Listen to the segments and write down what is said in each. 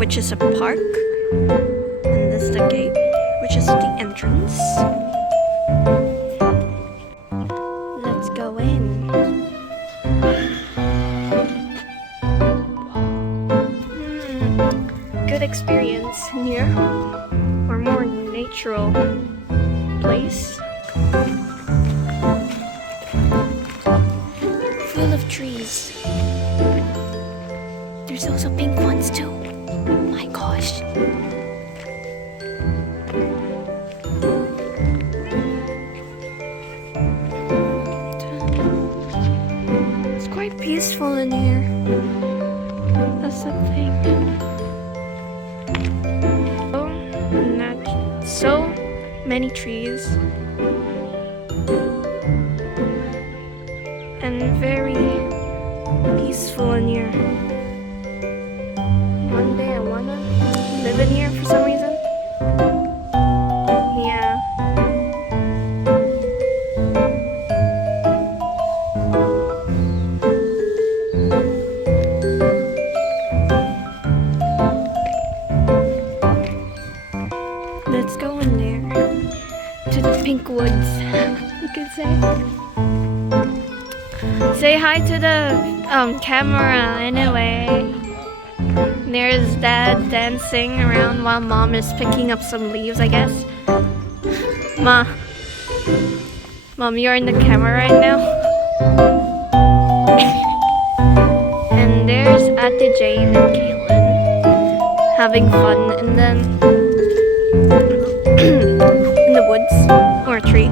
which is a park. And this is the gate, which is the entrance. Let's go in. Good experience in here, or more natural place. Full of trees. There's also pink ones too. My gosh. It's quite peaceful in here. That's the thing. So many trees and very peaceful in here. One day I wanna live in here for some reason. Yeah. Let's go in there to the pink woods. You could say. Say hi to the camera anyway. There's Dad dancing around while Mom is picking up some leaves, I guess. Mom, you're in the camera right now. And there's Ate Jane and Caitlin having fun, and then in the woods or a tree.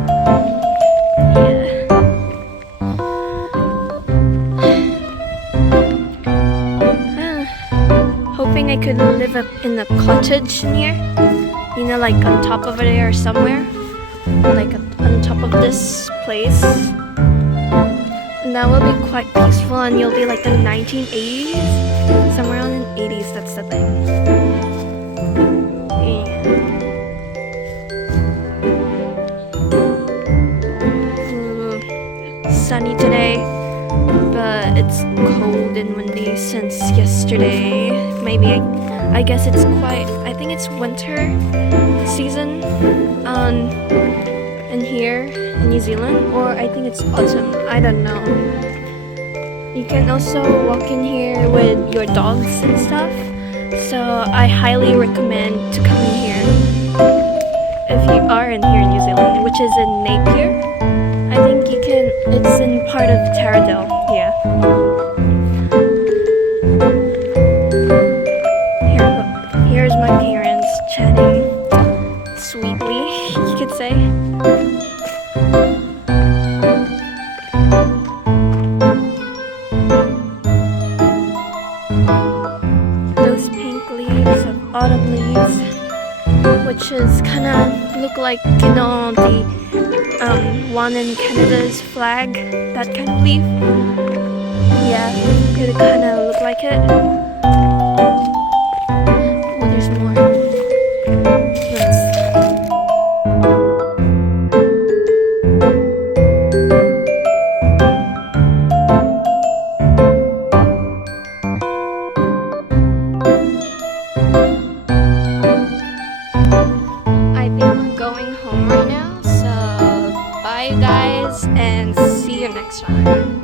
Yeah. Hoping I could live up in a cottage in here. You know, like on top of it or somewhere. Like on top of this place. And that will be quite peaceful, and you'll be like the 1980s. Somewhere around the 80s, that's the thing. Sunny today, but it's cold and windy since yesterday. Maybe I guess it's I think it's winter season in here in New Zealand, or I think it's autumn. I don't know. You can also walk in here with your dogs and stuff, so I highly recommend to come in here if you are in here in New Zealand, which is in Napier. I think you can, it's in part of Taradale, yeah. Here's my parents chatting sweetly, you could say. Those pink leaves of autumn leaves, which is kind of look like, you know, the one in Canada's flag, that kind of leaf. Yeah, it kind of look like it. Oh, there's more. I think we're going home right now, so bye guys, and see you next time.